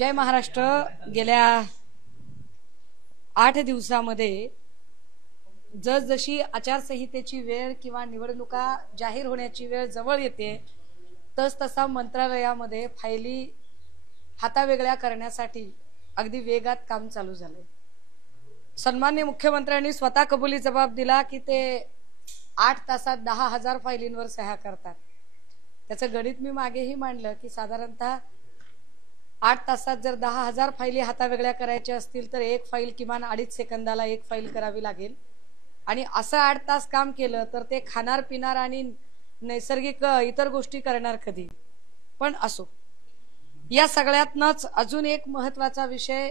जय महाराष्ट्र। गेल्या 8 दिवसामध्ये जसजशी आचारसंहितेची वेळ किंवा निवडणुका जाहीर होण्याची वेळ जवळ येते तसा मंत्रालयामध्ये फायली हातावेगळ्या करण्यासाठी अगदी वेगात काम चालू झाले। सन्माननीय मुख्यमंत्र्यांनी स्वतः कबुली जबाब दिला की ते 8 तासात 10,000 फायलींवर सह्या करतात। त्याचं गणित मी मागेही मांडलं की साधारणतः 8 तासात जर 10,000 फायली हातावेगळ्या करायच्या असतील तर एक फाईल किमान 2.5 सेकंदाला एक फाईल करावी लागेल आणि असं 8 तास काम केलं तर ते खाणार पिणार आणि नैसर्गिक इतर गोष्टी करणार कधी। पण असो, या सगळ्यातनच अजून एक महत्त्वाचा विषय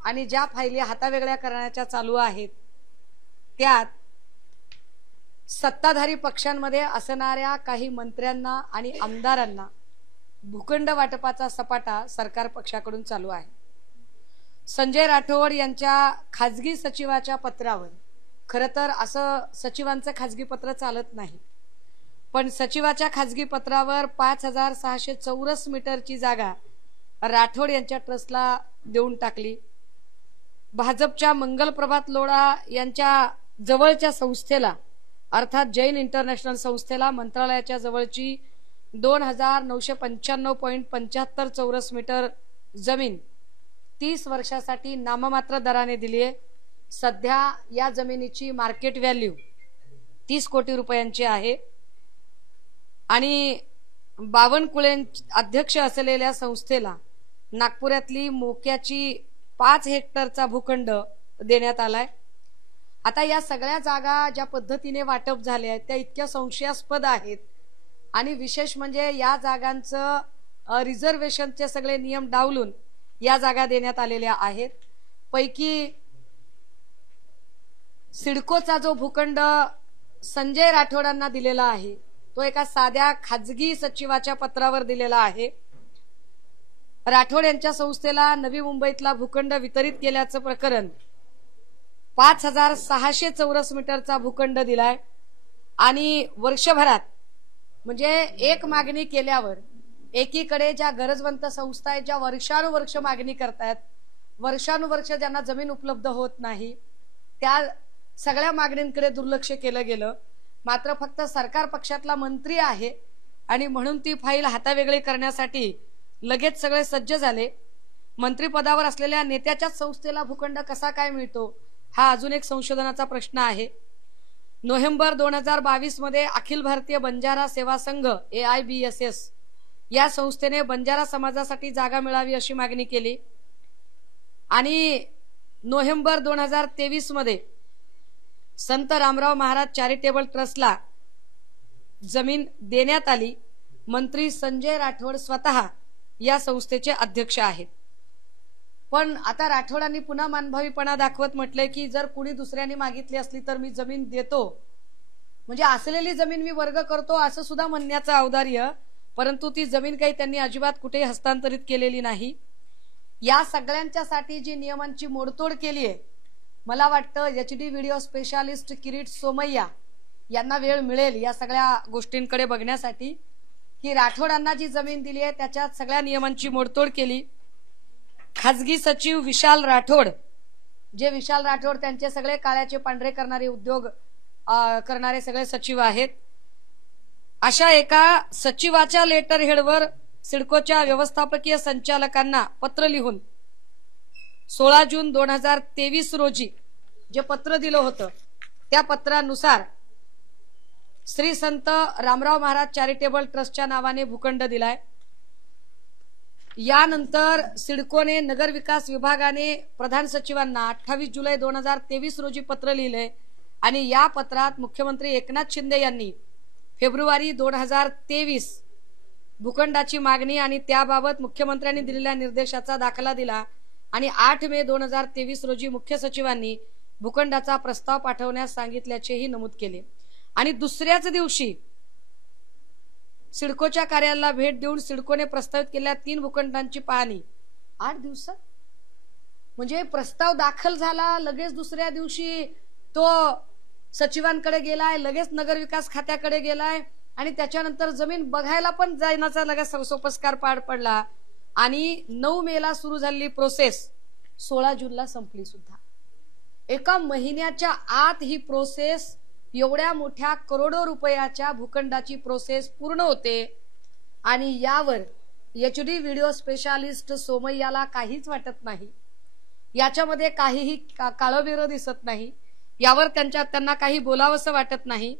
आणि ज्या फायली हातावेगळ्या करण्याच्या चालू आहेत त्यात सत्ताधारी पक्षांमध्ये असणाऱ्या काही मंत्र्यांना आणि आमदारांना भूखंड वाटपाचा सपाटा सरकार पक्षाकडून चालू आहे। संजय राठोड यांच्या खाजगी सचिवाच्या पत्रावर, खरं तर असं सचिवांचं खाजगी पत्र चालत नाही, पण सचिवाच्या खाजगी पत्रावर 5,600 चौरस मीटरची जागा राठोड यांच्या ट्रस्टला देऊन टाकली। भाजपच्या मंगल प्रभात लोढा यांच्या जवळच्या संस्थेला अर्थात जैन इंटरनॅशनल संस्थेला मंत्रालयाच्या जवळची 2,995.75 चौरस मीटर जमीन 30 वर्षासाठी नाममात्र दराने दिली आहे। सध्या या जमिनीची मार्केट व्हॅल्यू 30 कोटी रुपयांची आहे आणि बावनकुळे अध्यक्ष असलेल्या संस्थेला नागपुरातली मोक्याची 5 हेक्टरचा भूखंड देण्यात आलाय। आता या सगळ्या जागा ज्या पद्धतीने वाटप झाल्या आहेत त्या इतक्या संशयास्पद आहेत आणि विशेष म्हणजे या जागांचं रिझर्वेशनचे सगळे नियम डावलून या जागा देण्यात आलेल्या आहेत। पैकी सिडकोचा जो भूखंड संजय राठोडांना दिलेला आहे तो एका साध्या खाजगी सचिवाच्या पत्रावर दिलेला आहे। राठोड यांच्या संस्थेला नवी मुंबईतला भूखंड वितरित केल्याचं प्रकरण 5,600 चौरस मीटरचा भूखंड दिलाय आणि वर्षभरात म्हणजे एक मागणी केल्यावर एकीकडे ज्या गरजवंत संस्था आहेत ज्या वर्षानुवर्ष मागणी करतात, वर्षानुवर्ष ज्यांना जमीन उपलब्ध होत नाही, त्या सगळ्या मागणींकडे दुर्लक्ष केलं गेलं। मात्र फक्त सरकार पक्षातला मंत्री आहे आणि म्हणून ती फाईल हातावेगळी करण्यासाठी लगेच सगळे सज्ज झाले। मंत्रिपदावर असलेल्या नेत्याच्याच संस्थेला भूखंड कसा काय मिळतो हा अजून एक संशोधनाचा प्रश्न आहे। नोव्हेंबर 2022 मध्ये अखिल भारतीय बंजारा सेवा संघ AIBSS या संस्थेने बंजारा समाजासाठी जागा मिळावी अशी मागणी केली आणि नोव्हेंबर 2023 मध्ये संत रामराव महाराज चॅरिटेबल ट्रस्टला जमीन देण्यात आली। मंत्री संजय राठोड स्वतः या संस्थेचे अध्यक्ष आहेत। पण आता राठोडांनी पुन्हा मानभावीपणा दाखवत म्हटले की जर कुणी दुसऱ्यांनी मागितली असली तर मी जमीन देतो, म्हणजे असलेली जमीन मी वर्ग करतो असं सुद्धा म्हणण्याचं औदार्य, परंतु ती जमीन काही त्यांनी अजिबात कुठेही हस्तांतरित केलेली नाही। या सगळ्यांच्यासाठी जी नियमांची मोडतोड केली आहे, मला वाटतं HD video specialist Kirit Somaiya यांना वेळ मिळेल या सगळ्या गोष्टींकडे बघण्यासाठी की राठोडांना जी जमीन दिली आहे त्याच्यात सगळ्या नियमांची मोडतोड केली। खाजगी सचिव विशाल राठोड, जे विशाल राठोड त्यांचे सगळे काळ्याचे पांढरे करणारे उद्योग करणारे सगळे सचिव आहेत, अशा एका सचिवाच्या लेटर हेडवर सिडकोच्या व्यवस्थापकीय संचालकांना पत्र लिहून 16 जून 2023 रोजी जे पत्र दिलं होतं त्या पत्रानुसार श्री संत रामराव महाराज चॅरिटेबल ट्रस्टच्या नावाने भूखंड दिलाय। यानंतर सिडकोने नगर विकास विभागाने प्रधान सचिवांना 28 जुलै 2023 रोजी पत्र लिहिले आणि या पत्रात मुख्यमंत्री एकनाथ शिंदे यांनी फेब्रुवारी 2023 भूखंडाची मागणी आणि त्याबाबत मुख्यमंत्र्यांनी दिलेल्या निर्देशाचा दाखला दिला आणि 8 मे 2023 रोजी मुख्य सचिवांनी भूखंडाचा प्रस्ताव पाठवण्यास सांगितल्याचेही नमूद केले आणि दुसऱ्याच दिवशी सिडकोच्या कार्यालयाला भेट देऊन सिडकोने प्रस्तावित केलेल्या 3 भूखंडांची पाहणी 8 दिवसात, म्हणजे प्रस्ताव दाखल झाला लगेच दुसऱ्या दिवशी तो सचिवांकडे गेलाय, लगेच नगर विकास खात्याकडे गेलाय आणि त्याच्यानंतर जमीन बघायला पण जाण्याचा लगेच सोपस्कार पार पडला आणि 9 मेला सुरू झालेली प्रोसेस 16 जूनला संपली सुद्धा। एका महिन्याच्या आत ही प्रोसेस, एवढ्या मोठ्या करोडो रुपयाच्या भूखंडाची प्रोसेस पूर्ण होते आणि यावर HD व्हिडिओ स्पेशालिस्ट सोमय्याला काहीच वाटत नाही, याच्यामध्ये काहीही काळबेरं दिसत नाही, यावर त्यांना काही बोलावंसं वाटत नाही।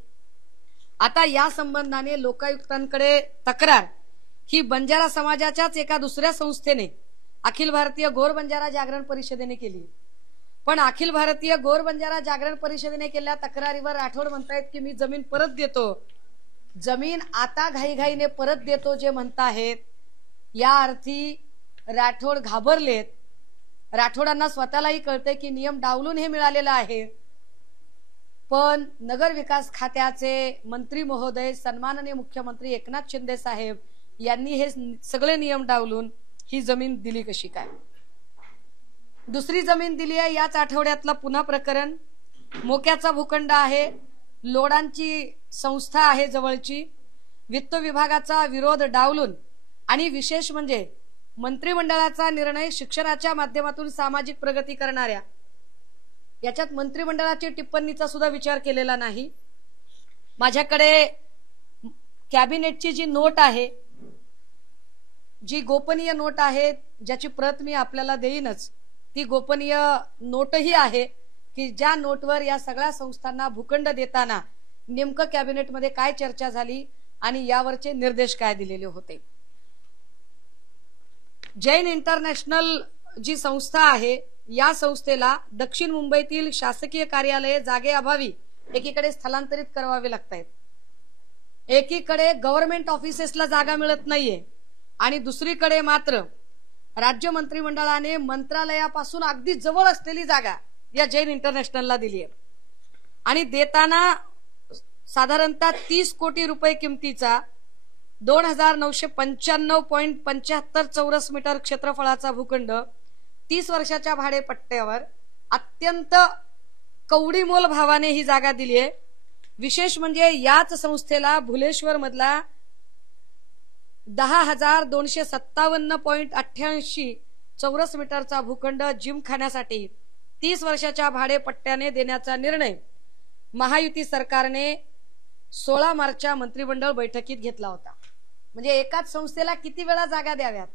आता या संबंधाने लोकायुक्तांकडे तक्रार ही बंजारा समाजाच्याच एका दुसऱ्या संस्थेने अखिल भारतीय गोर बंजारा जागरण परिषदेने केली। पण अखिल भारतीय गोर बंजारा जागरण परिषदेने केलेल्या तक्रारीवर राठोड म्हणतायत की मी जमीन परत देतो। जमीन आता घाईघाईने परत देतो जे म्हणताहेत, या अर्थी राठोड घाबरलेत। राठोडांना स्वतःलाही कळते की नियम डावलून हे मिळालेलं आहे, पण नगर विकास खात्याचे मंत्री महोदय सन्माननीय मुख्यमंत्री एकनाथ शिंदे साहेब यांनी हे सगळे नियम डावलून ही जमीन दिली कशी काय। दुसरी जमीन दिली आहे याच आठवड्यातलं पुन्हा प्रकरण। मोक्याचा भूखंड आहे, लोडांची संस्था आहे जवळची, वित्त विभागाचा विरोध डावलून आणि विशेष म्हणजे मंत्रिमंडळाचा निर्णय शिक्षणाच्या माध्यमातून सामाजिक प्रगती करणाऱ्या, याच्यात मंत्रिमंडळाची टिप्पणीचा सुद्धा विचार केलेला नाही। माझ्याकडे कॅबिनेटची जी नोट आहे, जी गोपनीय नोट आहे, ज्याची प्रत मी आपल्याला देईनच, ती गोपनीय नोटही आहे की ज्या नोटवर या सगळ्या संस्थांना भूखंड देताना नेमकं कॅबिनेटमध्ये काय चर्चा झाली आणि यावरचे निर्देश काय दिलेले होते। जैन इंटरनॅशनल जी संस्था आहे, या संस्थेला दक्षिण मुंबईतील शासकीय कार्यालये जागेअभावी एकीकडे स्थलांतरित करावे लागतात, एकीकडे गव्हर्नमेंट ऑफिसेसला जागा मिळत नाहीये आणि दुसरीकडे मात्र राज्य मंत्रिमंडळाने मंत्रालयापासून अगदी जवळ असलेली जागा या जैन इंटरनॅशनलला दिली आहे आणि देताना साधारणतः 30 कोटी रुपये किमतीचा 2995.75 चौरस मीटर क्षेत्रफळाचा भूखंड 30 वर्षाच्या भाडेपट्ट्यावर अत्यंत कवडीमोल भावाने ही जागा दिली आहे। विशेष म्हणजे याच संस्थेला भुलेश्वर मधला 10,257.88 चौरस मीटरचा भूखंड जिमखान्यासाठी 30 वर्षाच्या भाडेपट्ट्याने देण्याचा निर्णय महायुती सरकारने 16 मार्चच्या मंत्रिमंडळ बैठकीत घेतला होता। म्हणजे एकाच संस्थेला किती वेळा जागा द्याव्यात।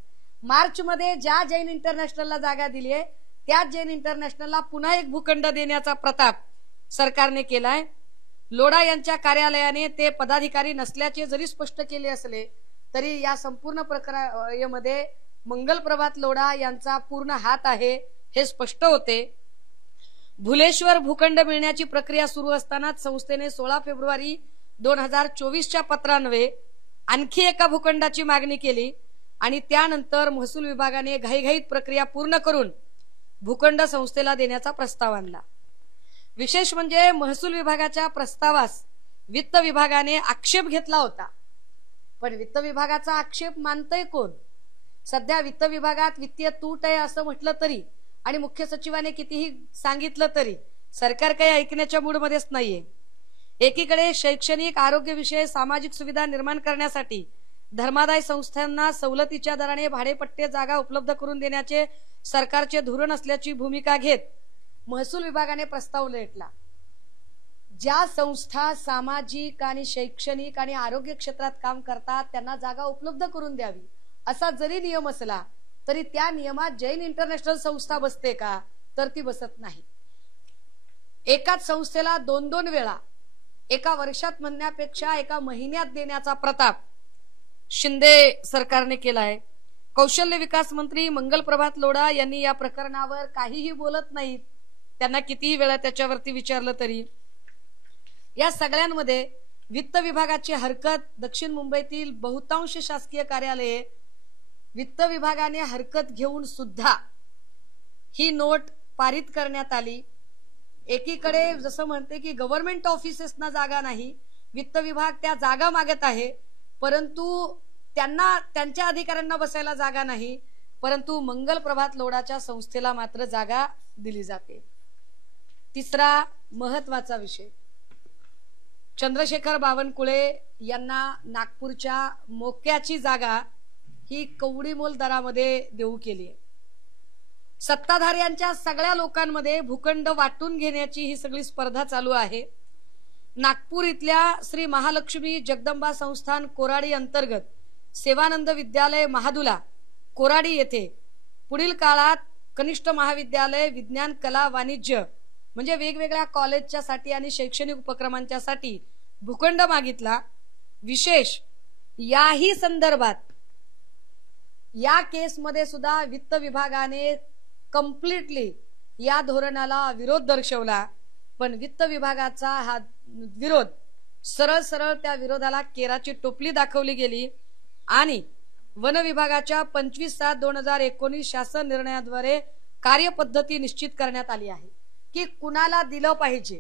मार्च मध्ये ज्या जैन इंटरनॅशनलला जागा दिली आहे त्याच जैन इंटरनॅशनलला पुन्हा एक भूखंड देण्याचा प्रताप सरकारने केलाय। लोढा यांच्या कार्यालयाने ते पदाधिकारी नसल्याचे जरी स्पष्ट केले असले तरी या संपूर्ण प्रक्रियेमध्ये मंगलप्रभात लोढा यांचा पूर्ण हात आहे हे स्पष्ट होते। भुलेश्वर भूखंड मिळण्याची प्रक्रिया सुरू असतानाच संस्थेने 16 फेब्रुवारी 2024च्या पत्रान्वये आणखी एका भूखंडाची मागणी केली आणि त्यानंतर महसूल विभागाने घाईघाईत प्रक्रिया पूर्ण करून भूखंड संस्थेला देण्याचा प्रस्ताव आणला। विशेष म्हणजे महसूल विभागाच्या प्रस्तावास वित्त विभागाने आक्षेप घेतला होता, पण वित्त विभागाचा आक्षेप मानतय कोण। सध्या वित्त विभागात वित्तीय तूट आहे असं म्हटलं तरी आणि मुख्य सचिवाने कितीही सांगितलं तरी सरकार काही ऐकण्याच्या मूडमध्येच नाहीये। एकीकडे शैक्षणिक, आरोग्य विषय, सामाजिक सुविधा निर्माण करण्यासाठी धर्मादाय संस्थांना सवलतीच्या दराने भाडेपट्टे जागा उपलब्ध करून देण्याचे सरकारचे धोरण असल्याची भूमिका घेत महसूल विभागाने प्रस्ताव लेखला। ज्या संस्था सामाजिक आणि शैक्षणिक आणि आरोग्य क्षेत्रात काम करतात त्यांना जागा उपलब्ध करून द्यावी असा जरी नियम असला तरी त्या नियमात जैन इंटरनॅशनल संस्था बसते का, तर ती बसत नाही। एकाच संस्थेला 2-2 वेळा एका वर्षात म्हणण्यापेक्षा एका महिन्यात देण्याचा प्रताप शिंदे सरकारने केलाय। कौशल्य विकास मंत्री मंगलप्रभात लोढा यांनी या प्रकरणावर काहीही बोलत नाहीत, त्यांना कितीही वेळा त्याच्यावरती विचारलं तरी। या सगळ्यांमध्ये वित्त विभागाची हरकत, दक्षिण मुंबईतील बहुतांश शासकीय कार्यालये वित्त विभागाने हरकत घेऊन सुद्धा ही नोट पारित करण्यात आली। एकीकडे जसं म्हणते की गव्हर्नमेंट ऑफिसेसना जागा नाही, वित्त विभाग त्या जागा मागत आहे, परंतु त्यांना त्यांच्या अधिकाऱ्यांना बसायला जागा नाही, परंतु मंगलप्रभात लोढाच्या संस्थेला मात्र जागा दिली जाते। तिसरा महत्वाचा विषय, चंद्रशेखर बावनकुळे यांना नागपूरच्या मोक्याची जागा ही कवडीमोल दरामध्ये देऊ केली आहे। सत्ताधाऱ्यांच्या सगळ्या लोकांमध्ये भूखंड वाटून घेण्याची ही सगळी स्पर्धा चालू आहे। नागपूर इथल्या श्री महालक्ष्मी जगदंबा संस्थान कोराडी अंतर्गत सेवानंद विद्यालय महादुला कोराडी येथे पुढील काळात कनिष्ठ महाविद्यालय विज्ञान कला वाणिज्य म्हणजे वेगवेगळ्या कॉलेजच्या साठी आणि शैक्षणिक उपक्रमांच्या साठी भूखंड मागितला। विशेष याही संदर्भात या केसमध्ये सुद्धा वित्त विभागाने कंप्लीटली या धोरणाला विरोध दर्शवला, पण वित्त विभागाचा हा विरोध सरळ सरळ त्या विरोधाला केराची टोपली दाखवली गेली आणि वन विभागाच्या 25/7/2019 शासन निर्णयाद्वारे कार्यपद्धती निश्चित करण्यात आली आहे की कुणाला दिलं पाहिजे,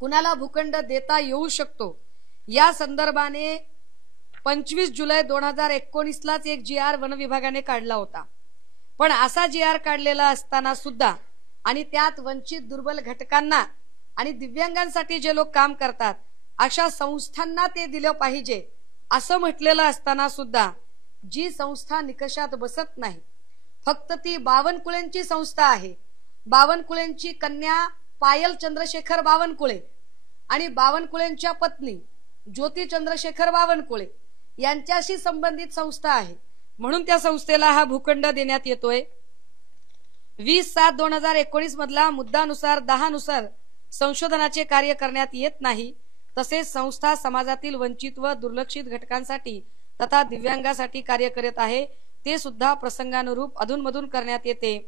कुणाला भूखंड देता येऊ शकतो। या संदर्भाने 25 जुलै 2019 लाच एक GR वन विभागाने काढला होता, पण असा GR काढलेला असताना सुद्धा आणि त्यात वंचित दुर्बल घटकांना आणि दिव्यांगांसाठी जे लोक काम करतात अशा संस्थांना ते दिलं पाहिजे असं म्हटलेलं असताना सुद्धा जी संस्था निकषात बसत नाही, फक्त ती बावनकुळेंची संस्था आहे। बावनकुळेंची कन्या पायल चंद्रशेखर बावनकुळे आणि बावनकुळेंच्या पत्नी ज्योती चंद्रशेखर बावनकुळे यांच्याशी संबंधित संस्था आहे, म्हणून त्या संस्थेला हा भूखंड देण्यात येतोय। 20/7/2019 मधला मुद्दानुसार 10 नुसार संशोधनाचे कार्य करण्यात येत नाही, तसेच संस्था समाजातील वंचित व दुर्लक्षित घटकांसाठी तथा दिव्यांगासाठी कार्य करत आहे, ते सुद्धा प्रसंगानुरूप अधूनमधून करण्यात येते।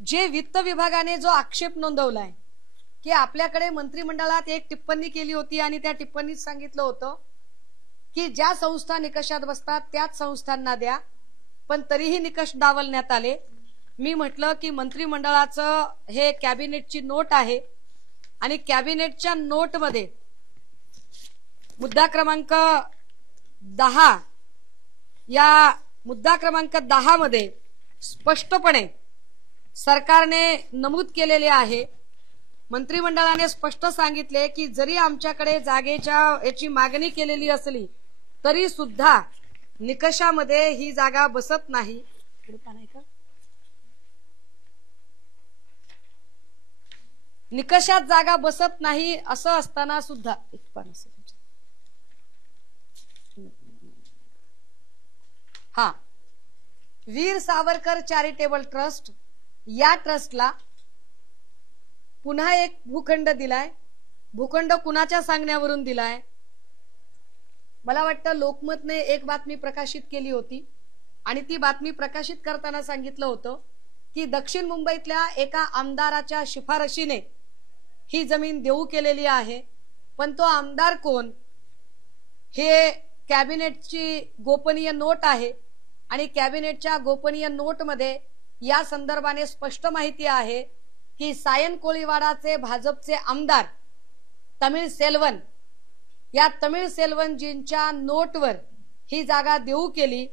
जे वित्त विभागाने जो आक्षेप नोंदवलाय की आपल्याकडे मंत्रिमंडळात एक टिप्पणी केली होती आणि त्या टिप्पणीत सांगितलं होतं की ज्या संस्था निकषात बसतात त्याच संस्थांना द्या, पण तरीही निकष डावलण्यात आले। मी म्हटलं की मंत्रिमंडळाचं हे कॅबिनेटची नोट आहे आणि कॅबिनेटच्या नोटमध्ये मुद्दा क्रमांक 10 या मुद्दा क्रमांक 10 मध्ये स्पष्टपणे सरकारने नमूद केलेले आहे, मंत्रिमंडळाने स्पष्ट सांगितले की जरी आमच्याकडे जागेच्या याची मागणी केलेली असली तरी सुद्धा निकषामध्ये ही जागा बसत नाही। निकषात जागा बसत नाही असं असताना सुद्धा वीर सावरकर चॅरिटेबल ट्रस्ट या ट्रस्टला पुन्हा एक भूखंड दिलाय। भूखंड कुणाच्या सांगण्यावरून दिलाय? मला वाटतं लोकमतने एक बातमी प्रकाशित केली होती आणि ती बातमी प्रकाशित करताना सांगितलं होतं की दक्षिण मुंबईतल्या एका आमदाराच्या शिफारशीने ही जमीन देऊ केलेली आहे, पण तो आमदार कोण हे कॅबिनेटची गोपनीय नोट आहे आणि कॅबिनेटच्या गोपनीय नोटमध्ये या संदर्भाने स्पष्ट माहिती आहे की सायन कोळीवाडाचे भाजपचे आमदार तमिळ सेल्वन या तमिळ सेल्वनजींच्या नोटवर ही जागा देऊ केली।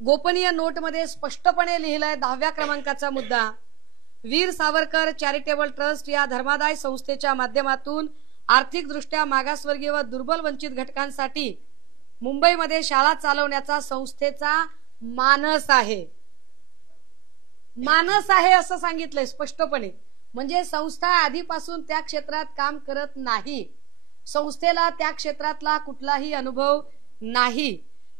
गोपनीय नोटमध्ये स्पष्टपणे लिहिलंय 10व्या क्रमांकाचा मुद्दा, वीर सावरकर चॅरिटेबल ट्रस्ट या धर्मादाय संस्थेच्या माध्यमातून आर्थिकदृष्ट्या मागासवर्गीय व दुर्बल वंचित घटकांसाठी मुंबईमध्ये शाळा चालवण्याचा संस्थेचा मानस आहे। मानस आहे असं सांगितलंय स्पष्टपणे, म्हणजे संस्था आधीपासून त्या क्षेत्रात काम करत नाही, संस्थेला त्या क्षेत्रातला कुठलाही अनुभव नाही।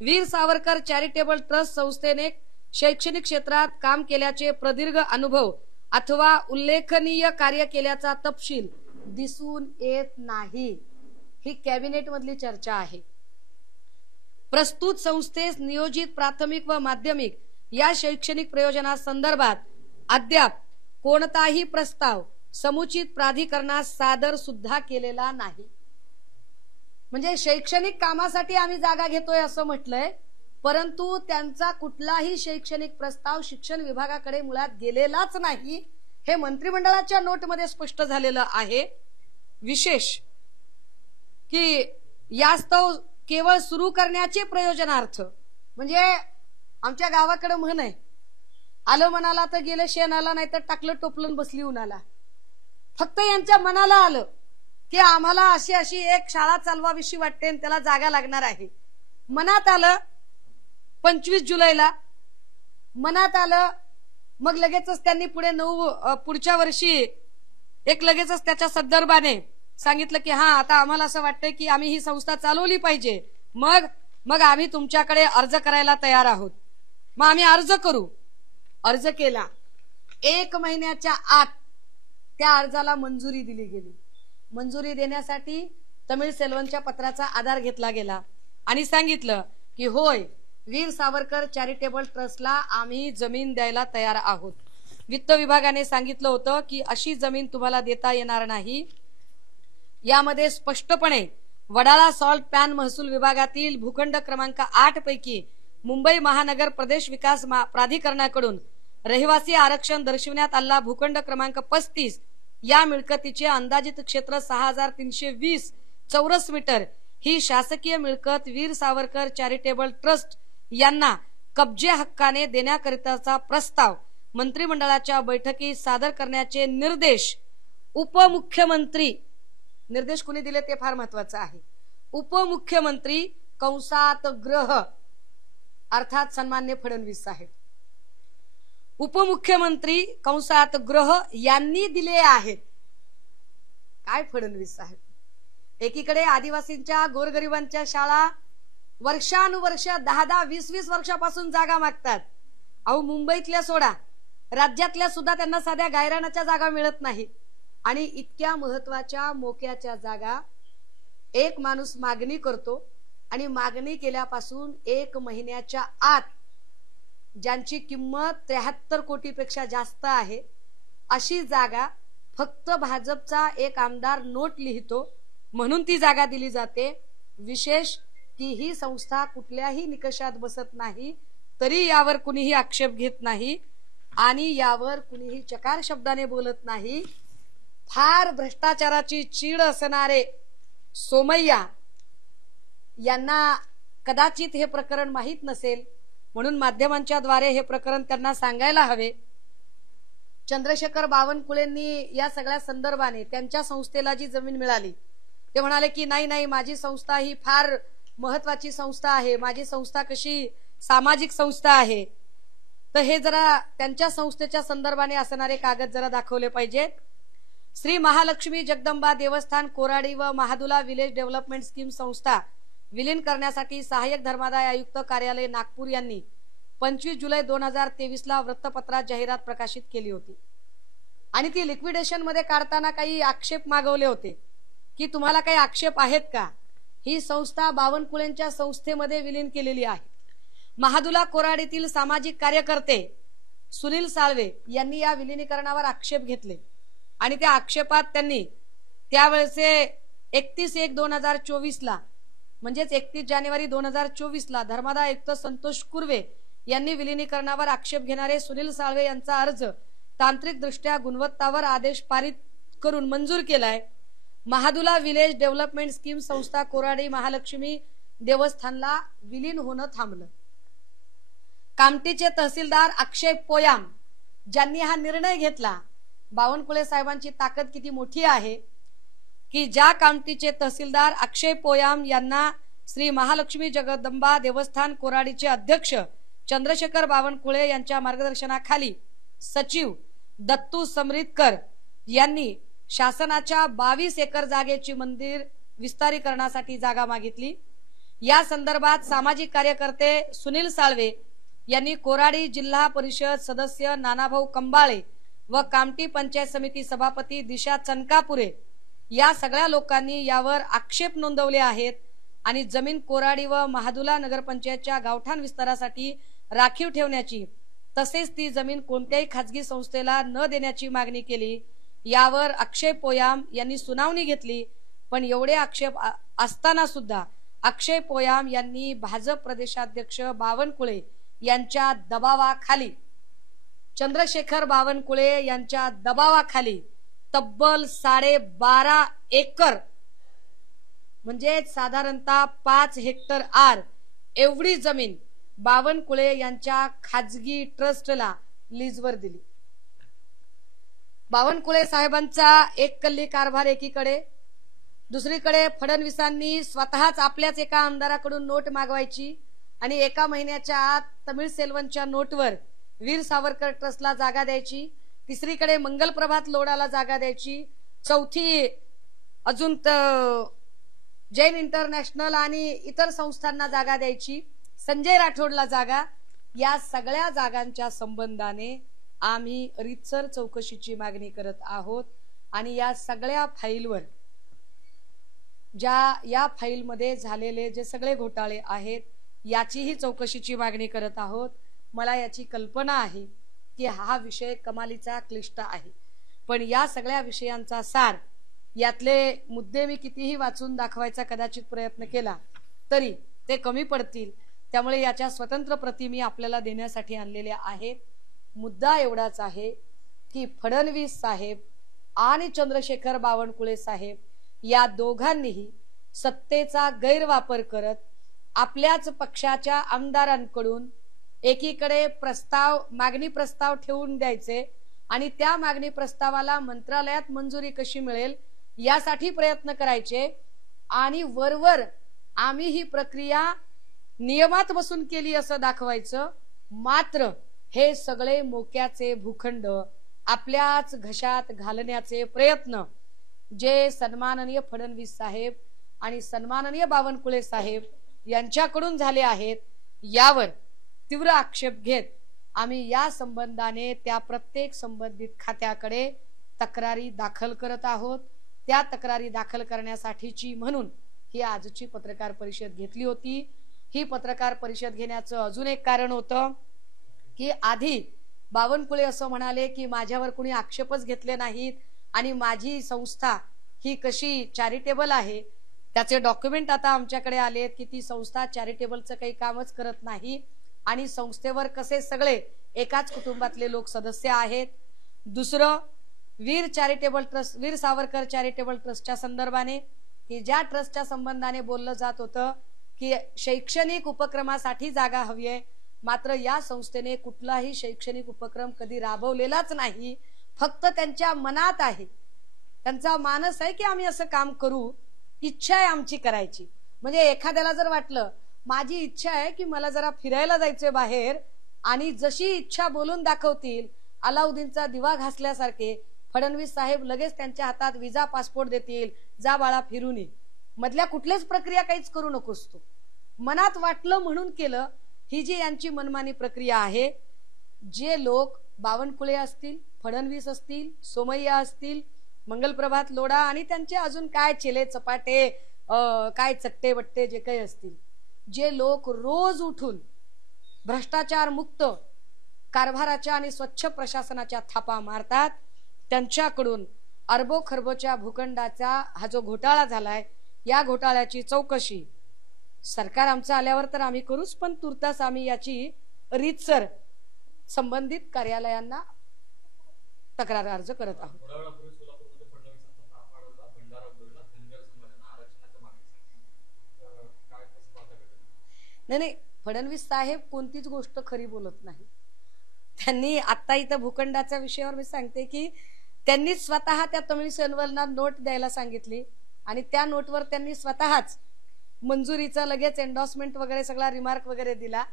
वीर सावरकर चॅरिटेबल ट्रस्ट संस्थेने शैक्षणिक क्षेत्रात काम केल्याचे प्रदीर्घ अनुभव अथवा उल्लेखनीय कार्य केल्याचा तपशील दिसून येत नाही। ही कॅबिनेट मधली चर्चा आहे। प्रस्तुत संस्थेस नियोजित प्राथमिक व माध्यमिक या शैक्षणिक प्रयोजनासंदर्भात अद्याप कोणताही प्रस्ताव समुचित प्राधिकरणास सादर सुद्धा केलेला नाही। म्हणजे शैक्षणिक कामासाठी आम्ही जागा घेतोय असं म्हटलंय, परंतु त्यांचा कुठलाही शैक्षणिक प्रस्ताव शिक्षण विभागाकडे मुळात गेलेलाच नाही, हे मंत्रिमंडळाच्या नोटमध्ये स्पष्ट झालेलं आहे। विशेष की यास्तव केवळ सुरू करण्याचे प्रयोजनार्थ, म्हणजे आमच्या गावाकडे म्हण आहे, आलं मनाला तर गेलं शेणाला, नाही तर टाकलं टोपलं बसली उन्हाला। फक्त यांच्या मनाला आलं की आम्हाला अशी अशी एक शाळा चालवावीशी वाटते आणि त्याला जागा लागणार आहे, मनात आलं 25 जुलैला मनात आलं, मग लगेचच त्यांनी पुढच्या वर्षी एक लगेचच त्याच्या संदर्भाने सांगितलं की हा आता आम्हाला असं वाटतंय की आम्ही ही संस्था चालवली पाहिजे, मग आम्ही तुमच्याकडे अर्ज करायला तयार आहोत. मग आम्ही अर्ज केला. 1 महिन्याच्या आत त्या अर्जाला मंजुरी दिली गेली. मंजुरी देण्यासाठी तमिळ सेल्वनच्या पत्राचा आधार घेतला गेला आणि सांगितलं की होय, वीर सावरकर चॅरिटेबल ट्रस्टला आम्ही जमीन द्यायला तयार आहोत. वित्त विभागाने सांगितलं होतं की अशी जमीन तुम्हाला देता येणार नाही. यामध्ये स्पष्टपणे वडाळा सॉल्ट पॅन महसूल विभागातील भूखंड क्रमांक 8 पैकी मुंबई महानगर प्रदेश विकास प्राधिकरणाकडून रहिवासी आरक्षण दर्शविण्यात आलेला भूखंड क्रमांक 35 या मिळकतीचे अंदाजित क्षेत्र 6320 चौरस मीटर ही शासकीय मिळकत वीर सावरकर चॅरिटेबल ट्रस्ट यांना कब्जे हक्काने देण्याकरिताचा प्रस्ताव मंत्रिमंडळाच्या बैठकीत सादर करण्याचे निर्देश उपमुख्यमंत्री, निर्देश कुणी दिले ते फार महत्वाचं आहे, उपमुख्यमंत्री कंसात गृह अर्थात सन्मान्य फडणवीस साहेब, उपमुख्यमंत्री कंसात गृह यांनी दिले आहेत. काय फडणवीस साहेब, एकीकडे आदिवासींच्या गोरगरिबांच्या शाळा वर्षानुवर्ष 10-10, 20-20 वर्षापासून जागा मागतात. अहो मुंबईतल्या सोडा, राज्यातल्या सुद्धा त्यांना साध्या गायरानाच्या जागा मिळत नाही. आणि इतक्या महत्वाच्या मोक्याच्या जागा एक माणूस मागणी करतो आणि मागणी केल्यापासून 1 महिन्याच्या आत ज्यांची किंमत 73 कोटीपेक्षा जास्त आहे अशी जागा फक्त भाजपचा एक आमदार नोट लिहितो म्हणून ती जागा दिली जाते. विशेष की ही संस्था कुठल्याही निकषात बसत नाही, तरी यावर कुणीही आक्षेप घेत नाही आणि यावर कुणीही चकार शब्दाने बोलत नाही. फार भ्रष्टाचाराची चीड असणारे सोमय्या यांना कदाचित हे प्रकरण माहीत नसेल, म्हणून माध्यमांच्या द्वारे हे प्रकरण त्यांना सांगायला हवे. चंद्रशेखर बावनकुळेंनी या सगळ्या संदर्भाने त्यांच्या संस्थेला जी जमीन मिळाली ते म्हणाले की नाही, माझी संस्था ही फार महत्वाची संस्था आहे, माझी संस्था कशी सामाजिक संस्था आहे. तर हे जरा त्यांच्या संस्थेच्या संदर्भाने असणारे कागद जरा दाखवले पाहिजेत. श्री महालक्ष्मी जगदंबा देवस्थान कोराडी व महादुला विलेज डेव्हलपमेंट स्कीम संस्था विलीन करण्यासाठी सहाय्यक धर्मादाय आयुक्त कार्यालय नागपूर यांनी 25 जुलै 2023 ला वृत्तपत्रात जाहिरात प्रकाशित केली होती आणि ती लिक्विडेशन मध्ये काढताना काही आक्षेप मागवले होते की तुम्हाला काही आक्षेप आहेत का. ही संस्था बावनकुळेंच्या संस्थेमध्ये विलीन केलेली आहे. महादुला कोराडीतील सामाजिक कार्यकर्ते सुनील साळवे यांनी या विलीनीकरणावर आक्षेप घेतले आणि त्या आक्षेपात त्यांनी त्यावेळेचे 31/1/2024 ला म्हणजेच 31 जानेवारी 2024 ला धर्मादाय आयुक्त संतोष कुर्वे यांनी विलीनीकरणावर आक्षेप घेणारे सुनील साळवे यांचा अर्ज तांत्रिक दृष्ट्या गुणवत्तावर आदेश पारित करून मंजूर केलाय. महादुला विलेज डेव्हलपमेंट स्कीम संस्था कोराडी महालक्ष्मी देवस्थानला विलीन होणं थांबलं. कामठीचे तहसीलदार अक्षय पोयाम ज्यांनी हा निर्णय घेतला, बावनकुळे साहेबांची ताकद किती मोठी आहे की ज्या कामठीचे तहसीलदार अक्षय पोयाम यांना श्री महालक्ष्मी जगदंबा देवस्थान कोराडीचे अध्यक्ष चंद्रशेखर बावनकुळे यांच्या मार्गदर्शनाखाली सचिव दत्तू समरितकर यांनी शासनाच्या 22 एकर जागेची मंदिर विस्तारीकरणासाठी जागा मागितली. या संदर्भात सामाजिक कार्यकर्ते सुनील साळवे यांनी कोराडी जिल्हा परिषद सदस्य नानाभाऊ कंबाळे व कामठी पंचायत समिती सभापती दिशा चनकापुरे या सगळ्या लोकांनी यावर आक्षेप नोंदवले आहेत आणि जमीन कोराडी व महादुला नगरपंचायतच्या गावठाण विस्तारासाठी राखीव ठेवण्याची तसेच ती जमीन कोणत्याही खासगी संस्थेला न देण्याची मागणी केली. यावर अक्षय पोयाम यांनी सुनावणी घेतली, पण एवढे आक्षेप असताना सुद्धा अक्षय पोयाम यांनी भाजप प्रदेशाध्यक्ष बावनकुळे यांच्या दबावाखाली चंद्रशेखर बावनकुळे यांच्या दबावाखाली तब्बल 12.5 एकर म्हणजे साधारणतः 5 हेक्टर आर एवढी जमीन बावनकुळे यांच्या खाजगी ट्रस्टला लीजवर दिली. बावनकुळे साहेबांचा एक कल्ली कारभार एकीकडे, दुसरीकडे फडणवीसांनी स्वतःच आपल्याच एका आमदाराकडून नोट मागवायची आणि एका महिन्याच्या आत तमिळ सेल्वनच्या नोटवर वीर सावरकर ट्रस्टला जागा द्यायची, तिसरीकडे मंगल प्रभात लोढाला जागा द्यायची, चौथी अजून जैन इंटरनॅशनल आणि इतर संस्थांना जागा द्यायची, संजय राठोडला जागा. या सगळ्या जागांच्या संबंधाने आम्ही रीतसर चौकशीची मागणी करत आहोत आणि या सगळ्या फाईलवर या फाईलमध्ये झालेले जे सगळे घोटाळे आहेत याचीही चौकशीची मागणी करत आहोत. मला याची कल्पना आहे की हा विषय कमालीचा क्लिष्ट आहे, पण या सगळ्या विषयांचा सार, यातले मुद्दे मी कितीही वाचून दाखवायचा कदाचित प्रयत्न केला तरी ते कमी पडतील. त्यामुळे याच्या स्वतंत्र प्रती मी आपल्याला देण्यासाठी आणलेल्या आहेत. मुद्दा एवढाच आहे की फडणवीस साहेब आणि चंद्रशेखर बावनकुळे साहेब या दोघांनीही सत्तेचा गैरवापर करत आपल्याच पक्षाच्या आमदारांकडून एकीकडे मागणी प्रस्ताव ठेवून द्यायचे आणि त्या मागणी प्रस्तावाला मंत्रालयात मंजुरी कशी मिळेल यासाठी प्रयत्न करायचे आणि वरवर आम्ही ही प्रक्रिया नियमात बसून केली असं दाखवायचं. मात्र हे सगळे मोक्याचे भूखंड आपल्याच घशात घालण्याचे प्रयत्न जे सन्माननीय फडणवीस साहेब आणि सन्माननीय बावनकुळे साहेब यांच्याकडून झाले आहेत, यावर तीव्र आक्षेप घेत आम्ही या संबंधाने त्या प्रत्येक संबंधित खात्याकडे तक्रारी दाखल करत आहोत. त्या तक्रारी दाखल करण्यासाठीची म्हणून ही आजची पत्रकार परिषद घेतली होती. ही पत्रकार परिषद घेण्याचं अजून एक कारण होतं की आधी बावनकुळे असं म्हणाले की माझ्यावर कोणी आक्षेपच घेतले नाहीत आणि माझी संस्था ही कशी चॅरिटेबल आहे. त्याचे डॉक्युमेंट आता आमच्याकडे आलेत की ती संस्था चॅरिटेबलचं काही कामच करत नाही आणि संस्थेवर कसे सगळे एकाच कुटुंबातले लोक सदस्य आहेत. दुसरं, वीर सावरकर चॅरिटेबल ट्रस्टच्या संदर्भाने की ज्या ट्रस्टच्या संबंधाने बोललं जात होतं की शैक्षणिक उपक्रमासाठी जागा हवी आहे, मात्र या संस्थेने कुठलाही शैक्षणिक उपक्रम कधी राबवलेलाच नाही. फक्त त्यांच्या मनात आहे, त्यांचा मानस आहे की आम्ही असं काम करू, इच्छा आहे आमची करायची. म्हणजे एखाद्याला जर वाटलं माझी इच्छा आहे की मला जरा फिरायला जायचंय बाहेर आणि जशी इच्छा बोलून दाखवतील अलाउद्दीनचा दिवा घासल्यासारखे फडणवीस साहेब लगेच त्यांच्या हातात विजा पासपोर्ट देतील, जा बाळा फिरून ये. मधल्या कुठल्याच प्रक्रिया काहीच करू नकोस तू. मनात वाटलं म्हणून केलं, ही जी यांची मनमानी प्रक्रिया आहे. जे लोक बावनकुळे असतील, फडणवीस असतील, सोमय्या असतील, मंगलप्रभात लोढा आणि त्यांचे अजून काय चेले चपाटे काय चट्टे बट्टे जे काही असतील, जे लोक रोज उठून भ्रष्टाचार मुक्त कारभाराच्या आणि स्वच्छ प्रशासनाच्या थापा मारतात, त्यांच्याकडून अरबो खरबोच्या भूखंडाचा हा जो घोटाळा झालाय, या घोटाळ्याची चौकशी सरकार आमचं आल्यावर तर आम्ही करूच, पण तुर्तास आम्ही याची रीतसर संबंधित कार्यालयांना तक्रार अर्ज करत आहोत. नाही, फडणवीस साहेब कोणतीच गोष्ट खरी बोलत नाही. त्यांनी आता इथं भूखंडाच्या विषयावर मी सांगते की त्यांनी स्वतः त्या तमिळ सेल्वनला नोट द्यायला सांगितली आणि त्या नोटवर त्यांनी स्वतःच मंजुरीचा लगेच एंडॉर्समेंट वगैरे सगळा रिमार्क वगैरे दिला.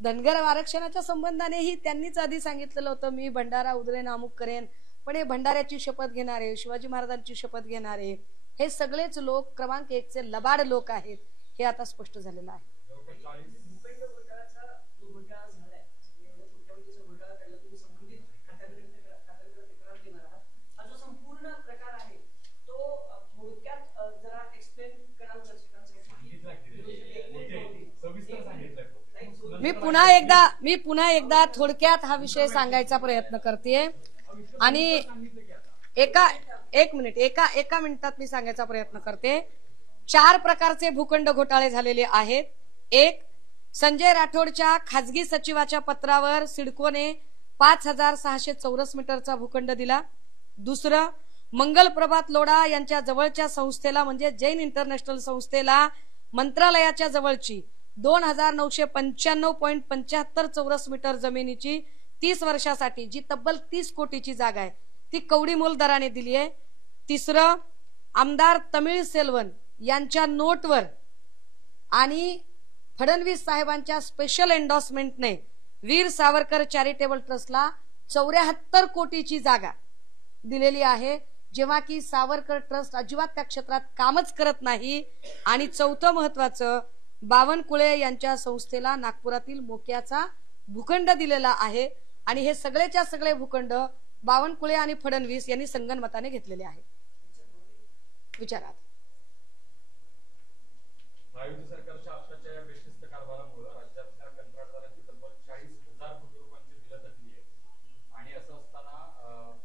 धनगर आरक्षणाच्या संबंधानेही त्यांनीच आधी सांगितलेलं होतं मी भंडारा उधळेन अमुक करेन, पण हे भंडाऱ्याची शपथ घेणारे, शिवाजी महाराजांची शपथ घेणारे हे सगळेच लोक क्रमांक 1 चे लबाड लोक आहेत, हे आता स्पष्ट झालेलं आहे. मी पुन्हा एकदा थोडक्यात हा विषय सांगायचा प्रयत्न करते आणि एका मिनिटात मी सांगायचा प्रयत्न करते. 4 प्रकारचे भूखंड घोटाळे झालेले आहेत. 1, संजय राठोडच्या खाजगी सचिवाच्या पत्रावर सिडकोने 5600 चौरस मीटरचा भूखंड दिला. दुसरं, मंगल प्रभात लोढा यांच्या जवळच्या संस्थेला म्हणजे जैन इंटरनॅशनल संस्थेला मंत्रालयाच्या जवळची 2995.75 चौरस मीटर जमिनीची 30 वर्षासाठी जी तब्बल 30 कोटीची जागा आहे ती कवडीमोल दराने दिली आहे. तिसरं, आमदार तमिळ सेल्वन यांच्या नोटवर आणि फडणवीस साहेबांच्या स्पेशल एन्डॉर्समेंटने वीर सावरकर चॅरिटेबल ट्रस्टला 74 कोटीची जागा दिलेली आहे, जेव्हा की सावरकर ट्रस्ट अजिबात त्या क्षेत्रात कामच करत नाही। आणि चौथं महत्वाचं, बावनकुळे यांच्या संस्थेला नागपुरातील मोक्याचा भूखंड दिलेला आहे आणि हे सगळेच्या सगळे भूखंड बावनकुळे आणि फडणवीस यांनी संगनमताने घेतलेले आहेत। विचारात महायुती सरकारच्या आताच्या बेशिस्त कारभारामुळे राज्यातल्या कंत्राटदारांची तब्बल 40,000 कोटी रुपयांची बिलं थकली आहे आणि असं असताना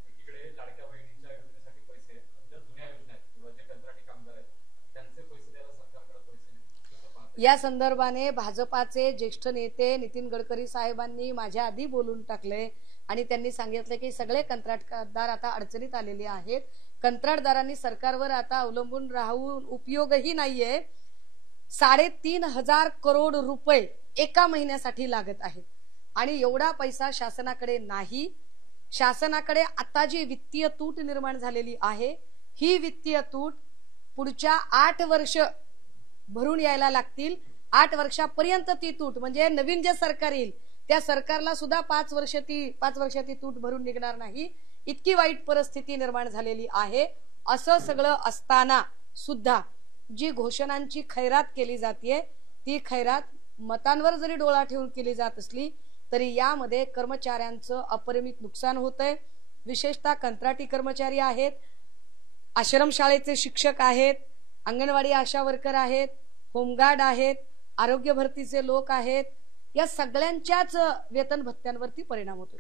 एकीकडे लाडक्या बहिणींच्या योजनेसाठी पैसे, ज्या जुन्या योजना आहेत किंवा जे कंत्राटी कामगार आहेत त्यांचे पैसे द्यायला सरकारकडे पैसे नाही। या संदर्भाने भाजपाचे ज्येष्ठ नेते नितीन गडकरी साहेबांनी माझ्या आधी बोलून टाकले आणि त्यांनी सांगितलं की सगळे कंत्राटदार आता अडचणीत आलेले आहेत, कंत्राटदारांनी सरकारवर आता अवलंबून राहून उपयोगही नाहीये। 3,500 करोड रुपये एका महिन्यासाठी लागत आहेत आणि एवढा पैसा शासनाकडे नाही। शासनाकडे आता जी वित्तीय तूट निर्माण झालेली आहे, ही वित्तीय तूट पुढच्या 8 वर्ष भरून यायला लागतील। 8 वर्षापर्यंत ती तूट म्हणजे नवीन जे सरकार येईल त्या सरकारला सुद्धा 5 वर्ष ती तूट भरून निघणार नाही, इतकी वाईट परिस्थिती निर्माण झालेली आहे। असं सगळं असताना सुद्धा जी घोषणांची खैरात केली जाते ती खैरात मतांवर जरी डोळा ठेवून केली जात असली तरी यामध्ये कर्मचाऱ्यांचं अपरिमित नुकसान होतंय। विशेषतः कंत्राटी कर्मचारी आहेत, आश्रमशाळेचे शिक्षक आहेत, अंगणवाडी आशा वर्कर आहेत, होमगार्ड आहेत, आरोग्य भरतीचे लोक आहेत, या सगळ्यांच्याच वेतन भत्त्यांवरती परिणाम होतो।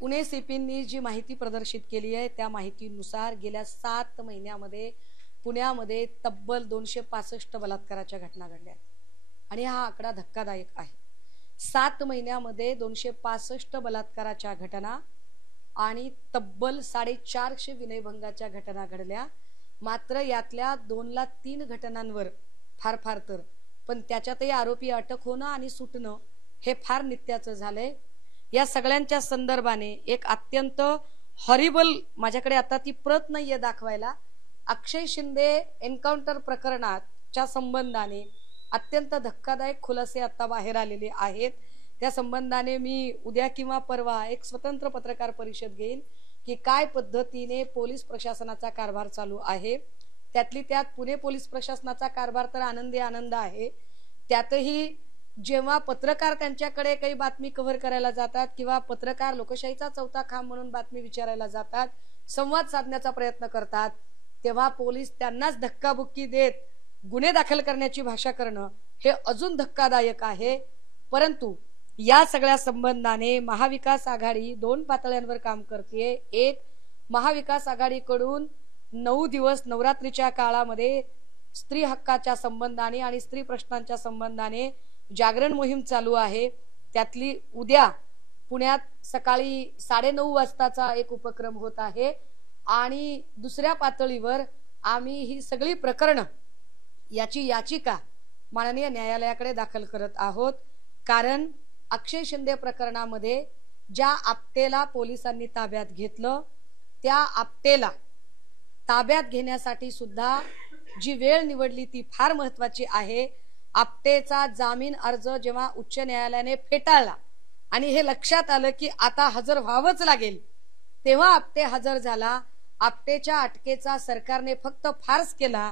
पुणे सीपींनी जी माहिती प्रदर्शित केली आहे त्या माहितीनुसार गेल्या 7 महिन्यामध्ये पुण्यामध्ये तब्बल 265 बलात्काराच्या घटना घडल्या आणि हा आकडा धक्कादायक आहे। 7 महिन्यामध्ये 265 बलात्काराच्या घटना आणि तब्बल 450 विनयभंगाच्या घटना घडल्या। मात्र यातल्या 203 घटनांवर फार तर पण त्याच्यातही आरोपी अटक होणं आणि सुटणं हे फार नित्याचं झालंय। या सगळ्यांच्या संदर्भाने एक अत्यंत हॉरिबल, माझ्याकडे आता ती प्रत नाहीये दाखवायला, अक्षय शिंदे एन्काउंटर प्रकरणाच्या संबंधाने अत्यंत धक्कादायक खुलासे आता बाहेर आलेले आहेत। त्या संबंधाने मी उद्या किंवा परवा एक स्वतंत्र पत्रकार परिषद घेईन की काय पद्धतीने पोलीस प्रशासनाचा कारभार चालू आहे। त्यातली त्यात पुणे पोलीस प्रशासनाचा कारभार तर आनंद आहे। त्यातही जेव्हा पत्रकार त्यांच्याकडे काही बातमी कव्हर करायला जातात किंवा पत्रकार लोकशाहीचा चौथा खांब म्हणून बातमी विचारायला जातात, संवाद साधण्याचा प्रयत्न करतात, तेव्हा पोलीस त्यांनाच धक्काबुक्की देत गुन्हे दाखल करण्याची भाषा करणं हे अजून धक्कादायक आहे। परंतु या सगळ्या संबंधाने महाविकास आघाडी 2 पातळ्यांवर काम करते। एक, महाविकास आघाडीकडून 9 दिवस नवरात्रीच्या काळामध्ये स्त्री हक्काच्या संबंधाने आणि स्त्री प्रश्नांच्या संबंधाने जागरण मोहीम चालू आहे। त्यातली उद्या पुण्यात सकाळी 9:30 वाजताचा एक उपक्रम होत आहे आणि दुसऱ्या पातळीवर आम्ही ही सगळी प्रकरणं याची याचिका माननीय न्यायालयाकडे दाखल करत आहोत। कारण अक्षय शिंदे प्रकरणामध्ये ज्या आपटेला पोलिसांनी ताब्यात घेतलं त्या आपटेला ताब्यात घेण्यासाठी सुद्धा जी वेळ निवडली ती फार महत्वाची आहे। आपटेचा जामीन अर्ज जेव्हा उच्च न्यायालयाने फेटाळला आणि हे लक्षात आलं की आता हजर व्हावंच लागेल, तेव्हा आपटे हजर झाला। आपटेच्या अटकेचा सरकारने फक्त फार्स केला,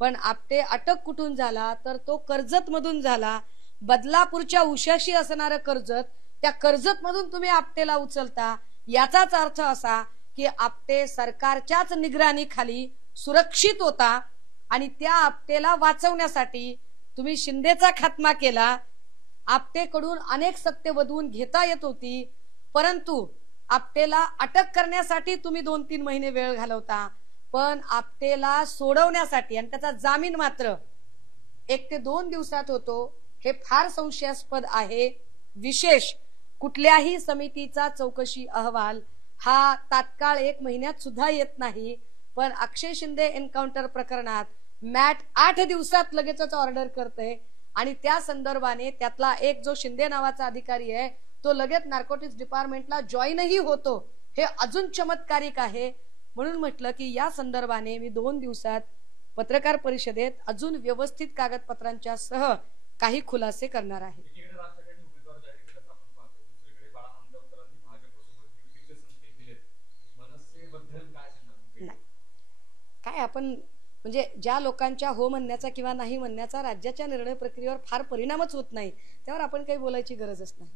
पण आपटे अटक कुठून झाला तर तो कर्जत मधून झाला। बदलापूरच्या उशाशी असणारं कर्जत, त्या कर्जत मधून तुम्ही आपटेला उचलता, याचाच अर्थ असा की आपटे सरकारच्याच निगराणीखाली सुरक्षित होता आणि त्या आपटेला वाचवण्यासाठी तुम्ही शिंदेचा खात्मा केला। आपटेकडून अनेक सत्य वधवून घेता येत होती, परंतु आपटेला अटक करण्यासाठी तुम्ही 2-3 महिने वेळ घालवता, पण आपटेला सोडवण्यासाठी आणि त्याचा जामीन मात्र 1 ते 2 दिवसात होतो। हे फार संशयास्पद आहे। विशेष कुठल्याही समितीचा चौकशी अहवाल हा तात्काळ 1 महिन्यात सुद्धा येत नाही, पण अक्षय शिंदे एन्काउंटर प्रकरणात मॅट 8 दिवसात लगेचच ऑर्डर करते आणि त्या संदर्भाने त्यातला एक जो शिंदे नावाचा अधिकारी आहे तो लगेच नार्कोटिक्स डिपार्टमेंटला जॉईनही होतो, हे अजून चमत्कारिक आहे. म्हणून म्हटलं की या संदर्भाने मी 2 दिवसात पत्रकार परिषदेत अजून व्यवस्थित कागदपत्रांच्या सह काही खुलासे करणार आहे. एकीकडे राज ठाकरेंनी उमेदवार जाहीर केल्याचं आपण पाहतो, दुसरीकडे बाळासाहेब दत्तरांनी भाजपसोबत युतीचे संकेत दिलेत. मनसेबद्दल काय सांगाल? नाही, काय आपण म्हणजे ज्या लोकांच्या हो म्हणण्याचा किंवा नाही म्हणण्याचा राज्याच्या निर्णय प्रक्रियेवर फार परिणामच होत नाही, त्यावर आपण काही बोलायची गरजच नाही.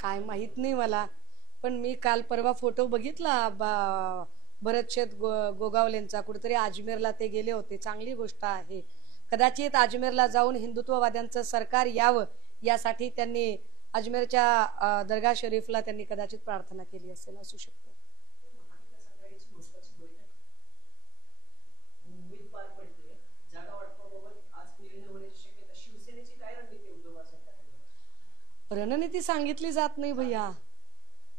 काय माहित नाही मला, पण मी काल परवा फोटो बघितला भरत शेठ गोगावलेंचा, कुठेतरी अजमेरला ते गेले होते. चांगली गोष्ट आहे. कदाचित अजमेरला जाऊन हिंदुत्ववाद्यांचं सरकार यावं यासाठी त्यांनी अजमेरच्या दर्गा शरीफला त्यांनी कदाचित प्रार्थना केली असेल, असू शकतं. रणनीती सांगितली जात नाही भैया.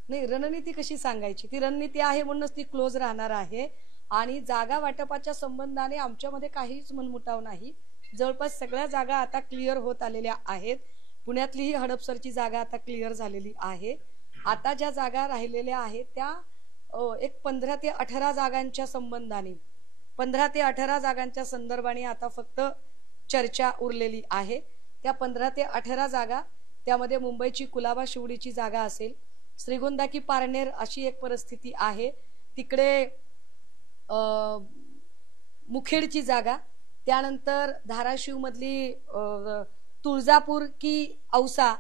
नाही, रणनीती कशी सांगायची? ती रणनीती आहे म्हणूनच ती क्लोज राहणार आहे. आणि जागा वाटपाच्या संबंधाने आमच्यामध्ये काहीच मनमुटाव नाही. जवळपास सगळ्या जागा आता क्लिअर होत आलेल्या आहेत. पुण्यातली ही हडपसरची जागा आता क्लिअर झालेली आहे. आता ज्या जागा राहिलेल्या आहेत त्या एक 15 ते 18 जागांच्या संबंधाने 15 ते 18 जागांच्या संदर्भाने आता फक्त चर्चा उरलेली आहे. त्या 15 ते 18 जागा, त्यामध्ये मुंबईची कुलाबा शिवडीची जागा असेल, श्रीगोंदा की पारनेर अशी एक परिस्थिती आहे, तिकडे मुखेडची जागा, त्यानंतर धाराशिव मधली तुळजापूर की औसा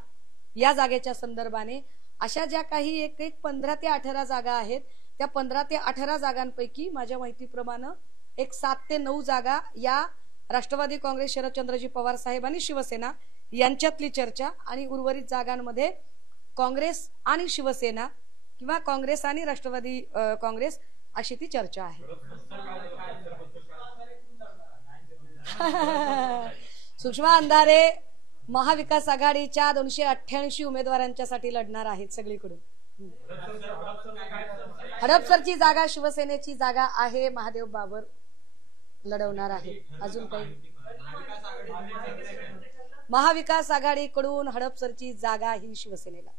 या जागेच्या संदर्भाने अशा ज्या काही एक 15 ते 18 जागा आहेत, त्या 15 ते 18 जागांपैकी माझ्या माहितीप्रमाणे एक 7 ते 9 जागा या राष्ट्रवादी काँग्रेस शरदचंद्रजी पवार साहेब आणि शिवसेना यांच्यातली चर्चा, आणि उर्वरित जागांमध्ये काँग्रेस आणि शिवसेना किंवा काँग्रेस आणि राष्ट्रवादी काँग्रेस अशी ती चर्चा आहे. सुषमा अंधारे महाविकास आघाडीच्या 288 उमेदवारांच्यासाठी लढणार आहेत सगळीकडून. हडपसरची जागा शिवसेनेची जागा आहे, महादेव बाबर लढवणार आहे. अजून काही महाविकास आघाडीकडून हडपसरची जागा ही शिवसेनेला.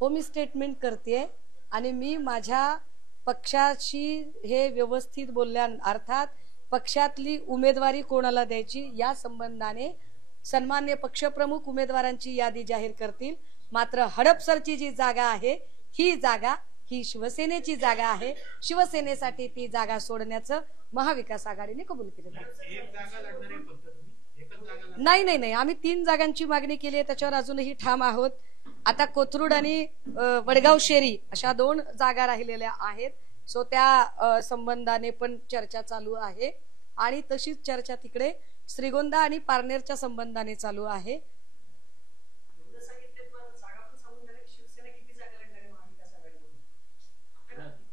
हो, मी स्टेटमेंट करते आणि मी माझ्या पक्षाशी हे व्यवस्थित बोलल्या, अर्थात पक्षातली उमेदवारी कोणाला द्यायची या संबंधाने सन्मान्य पक्षप्रमुख उमेदवारांची यादी जाहीर करतील. मात्र हडपसरची जी जागा आहे ही जागा ही शिवसेनेची जागा आहे. शिवसेनेसाठी ती जागा सोडण्याचं महाविकास आघाडीने कबूल केलं. नाही नाही नाही, आम्ही 3 जागांची मागणी केली आहे, त्याच्यावर अजूनही ठाम आहोत. आता कोथरूड आणि वडगाव शेरी अशा 2 जागा राहिलेल्या आहेत. सो त्या संबंधाने पण चर्चा चालू आहे आणि तशीच चर्चा तिकडे श्रीगोंदा आणि पारनेरच्या संबंधाने चालू आहे.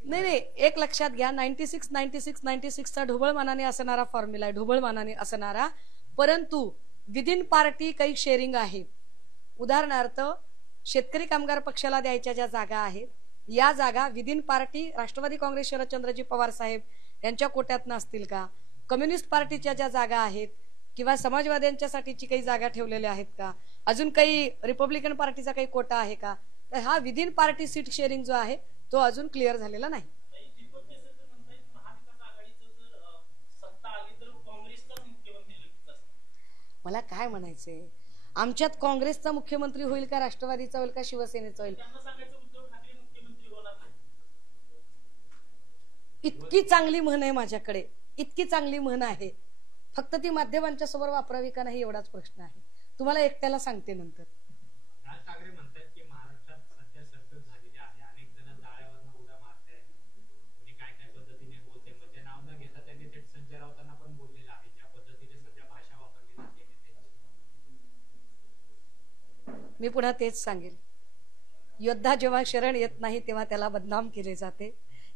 नाही नाही, एक लक्षात घ्या, 96 चा ढोबळ मानाने असणारा फॉर्म्युला आहे, ढोबळ मानाने असणारा, परंतु विदिन पार्टी काही शेअरिंग आहे. उदाहरणार्थ शेतकरी कामगार पक्षाला द्यायच्या ज्या जागा आहेत या जागा विदिन पार्टी राष्ट्रवादी काँग्रेस शरदचंद्रजी पवार साहेब यांच्या कोट्यात नसतील का? कम्युनिस्ट पार्टीच्या ज्या जागा आहेत किंवा समाजवाद्यांच्यासाठीची काही जागा ठेवलेल्या आहेत का? अजून काही रिपब्लिकन पार्टीचा काही कोटा आहे का? तर हा विदिन पार्टी सीट शेअरिंग जो आहे तो अजून क्लिअर झालेला नाही. मला काय म्हणायचंय, आमच्यात काँग्रेसचा मुख्यमंत्री होईल का, राष्ट्रवादीचा होईल का, शिवसेनेचा होईल? इतकी चांगली म्हण आहे माझ्याकडे, इतकी चांगली म्हण आहे, फक्त ती माध्यमांच्या समोर वापरावी का नाही एवढाच प्रश्न आहे. तुम्हाला एकट्याला सांगते नंतर. मी पुन्हा तेच सांगेल, योद्धा जेव्हा शरण येत नाही तेव्हा त्याला बदनाम केले जाते.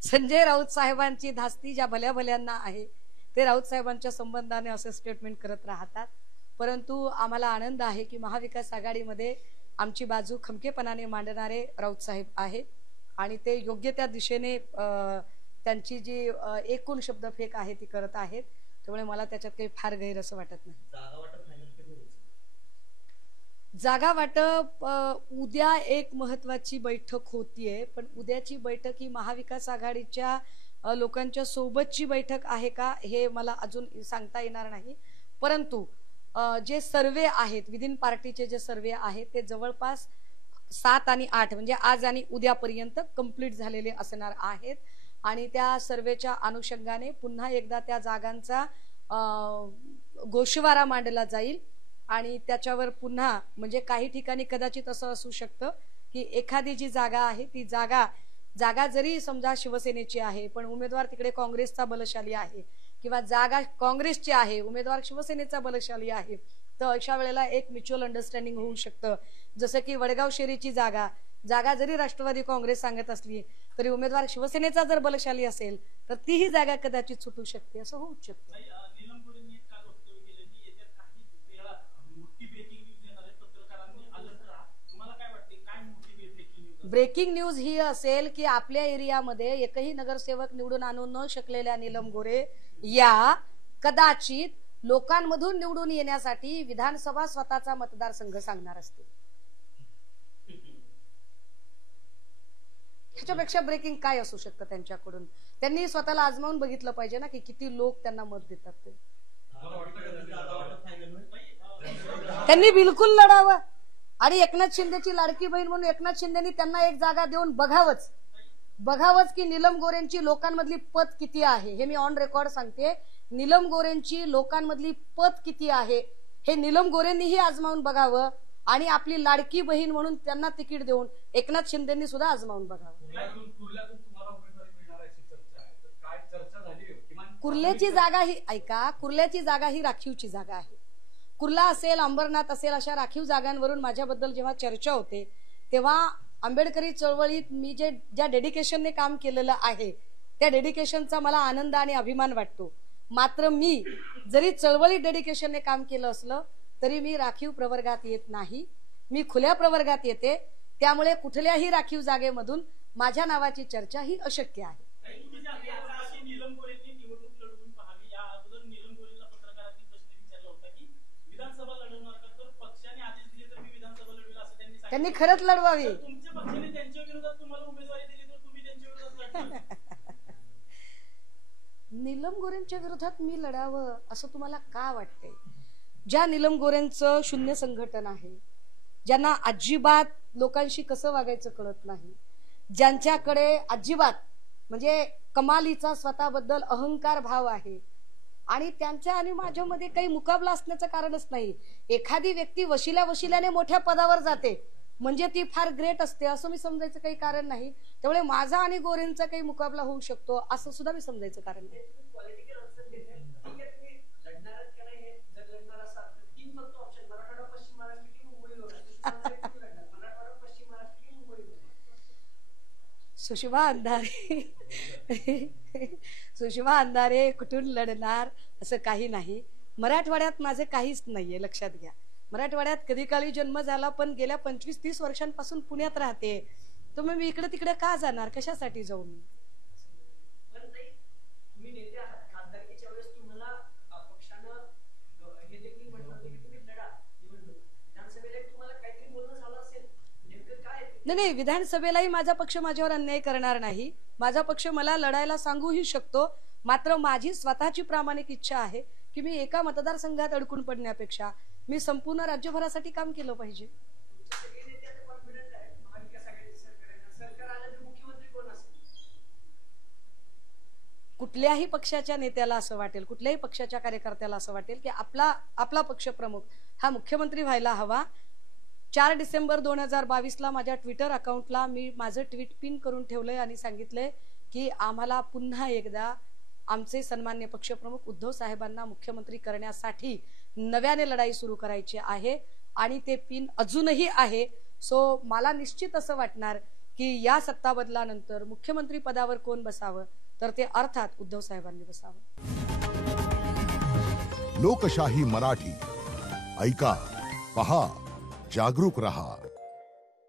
संजय राऊत साहेबांची धास्ती ज्या भल्या भल्यांना आहे ते राऊत साहेबांच्या संबंधाने असे स्टेटमेंट करत राहतात. परंतु आम्हाला आनंद आहे की महाविकास आघाडीमध्ये आमची बाजू खमकेपणाने मांडणारे राऊत साहेब आहेत आणि ते योग्य त्या दिशेने त्यांची जी एकूण शब्दफेक आहे ती करत आहेत. त्यामुळे मला त्याच्यात काही फार गैर असं वाटत नाही. जागा वाटप उद्या एक महत्वाची बैठक होतीये, पण उद्याची बैठक ही महाविकास आघाडीच्या लोकांच्या सोबतची बैठक आहे का हे मला अजून सांगता येणार नाही. परंतु जे सर्वे आहेत विदिन पार्टीचे जे सर्वे आहेत ते जवळपास 7 आणि 8 म्हणजे आज आणि उद्यापर्यंत कंप्लीट झालेले असणार आहेत आणि त्या सर्वेच्या अनुषंगाने पुन्हा एकदा त्या जागांचा गोषवारा मांडला जाईल आणि त्याच्यावर पुन्हा म्हणजे काही ठिकाणी कदाचित असं असू शकतं की एखादी जी जागा आहे ती जागा जरी समजा शिवसेनेची आहे पण उमेदवार तिकडे काँग्रेसचा बलशाली आहे किंवा जागा काँग्रेसची आहे उमेदवार शिवसेनेचा बलशाली आहे, तर अशा वेळेला एक म्युच्युअल अंडरस्टँडिंग होऊ शकतं. जसं की वडगाव शेरीची जागा जरी राष्ट्रवादी काँग्रेस सांगत असली तरी उमेदवार शिवसेनेचा जर बलशाली असेल तर तीही जागा कदाचित सुटू शकते, असं होऊ शकतं. ब्रेकिंग न्यूज ही असेल की आपल्या एरियामध्ये एकही नगरसेवक निवडून आणू न शकलेल्या नीलम गोरे या कदाचित लोकांमधून निवडून येण्यासाठी विधानसभा स्वतःचा मतदारसंघ सांगणार असते. ह्याच्यापेक्षा ब्रेकिंग काय असू शकतं त्यांच्याकडून? त्यांनी स्वतःला आजमावून बघितलं पाहिजे ना की किती लोक त्यांना मत देतात ते. त्यांनी बिलकुल लढावं आणि एकनाथ शिंदेची लाडकी बहीण म्हणून एकनाथ शिंदेनी त्यांना एक जागा देऊन बघावंच की नीलम गोरेंची लोकांमधली पत किती आहे. हे मी ऑन रेकॉर्ड सांगते, नीलम गोरेंची लोकांमधली पत किती आहे हे नीलम गोरेंनीही आजमावून बघावं आणि आपली लाडकी बहीण म्हणून त्यांना तिकीट देऊन एकनाथ शिंदेनी सुद्धा आजमावून बघावं. कुर्ल्याची जागा ही ऐका, कुर्ल्याची जागा ही राखीवची जागा आहे. कुर्ला असेल अंबरनाथ असेल अशा राखीव जागांवरून माझ्याबद्दल जेव्हा चर्चा होते तेव्हा आंबेडकरी चळवळीत मी ज्या डेडिकेशनने काम केलेलं आहे त्या डेडिकेशनचा मला आनंद आणि अभिमान वाटतो. मात्र मी जरी चळवळीत डेडिकेशनने काम केलं असलं तरी मी राखीव प्रवर्गात येत नाही, मी खुल्या प्रवर्गात येते. त्यामुळे कुठल्याही राखीव जागेमधून माझ्या नावाची चर्चा ही अशक्य आहे. त्यांनी खरंच लढवावी. नीलम गोरेंच्या विरोधात मी लढावं असं तुम्हाला का वाटतंय? ज्या नीलम गोरेंचं शून्य संघटन आहे, ज्यांना अजिबात लोकांशी कसं वागायचं कळत नाही, ज्यांच्याकडे अजिबात म्हणजे कमालीचा स्वतःबद्दल अहंकार भाव आहे आणि त्यांच्या आणि माझ्यामध्ये काही मुकाबला असण्याचं कारणच नाही. एखादी व्यक्ती वशिल्याने मोठ्या पदावर जाते म्हणजे ती फार ग्रेट असते असं मी समजायचं काही कारण नाही. त्यामुळे माझा आणि गोरेंचा काही मुकाबला होऊ शकतो असं सुद्धा मी समजायचं कारण नाही. सुषमा अंधारे कुठून लढणार असं काही नाही. मराठवाड्यात माझे काहीच नाहीये, लक्षात घ्या. मराठवाड्यात कधी काळी जन्म झाला पण गेल्या 25-30 वर्षांपासून पुण्यात राहते. तर मग मी इकडे तिकडे का जाणार, कशासाठी जाऊ मी? नाही, विधानसभेलाही माझा पक्ष माझ्यावर अन्याय करणार नाही. माझा पक्ष मला लढायला सांगूही शकतो. मात्र माझी स्वतःची प्रामाणिक इच्छा आहे की मी एका मतदारसंघात अडकून पडण्यापेक्षा मी संपूर्ण राज्यभरासाठी काम केलं पाहिजे. कुठल्याही पक्षाच्या नेत्याला असं वाटेल, कुठल्याही पक्षाच्या कार्यकर्त्याला असं वाटेल की आपला पक्ष प्रमुख हा मुख्यमंत्री व्हायला हवा. 4 डिसेंबर 2022 माझ्या ट्विटर अकाउंटला मी माझं ट्विट पिन करून ठेवलंय आणि सांगितलंय की आम्हाला पुन्हा एकदा आमचे सन्मान्य पक्षप्रमुख उद्धव साहेबांना मुख्यमंत्री करण्यासाठी नव्याने लढाई सुरू करायची आहे आणि ते पिन अजूनही आहे. सो मला निश्चित असं वाटणार की या सत्ता बदलानंतर मुख्यमंत्री पदावर कोण बसावं तर ते अर्थात उद्धव साहेबांनी बसावं. लोकशाही मराठी ऐका, पहा, जागरूक रहा.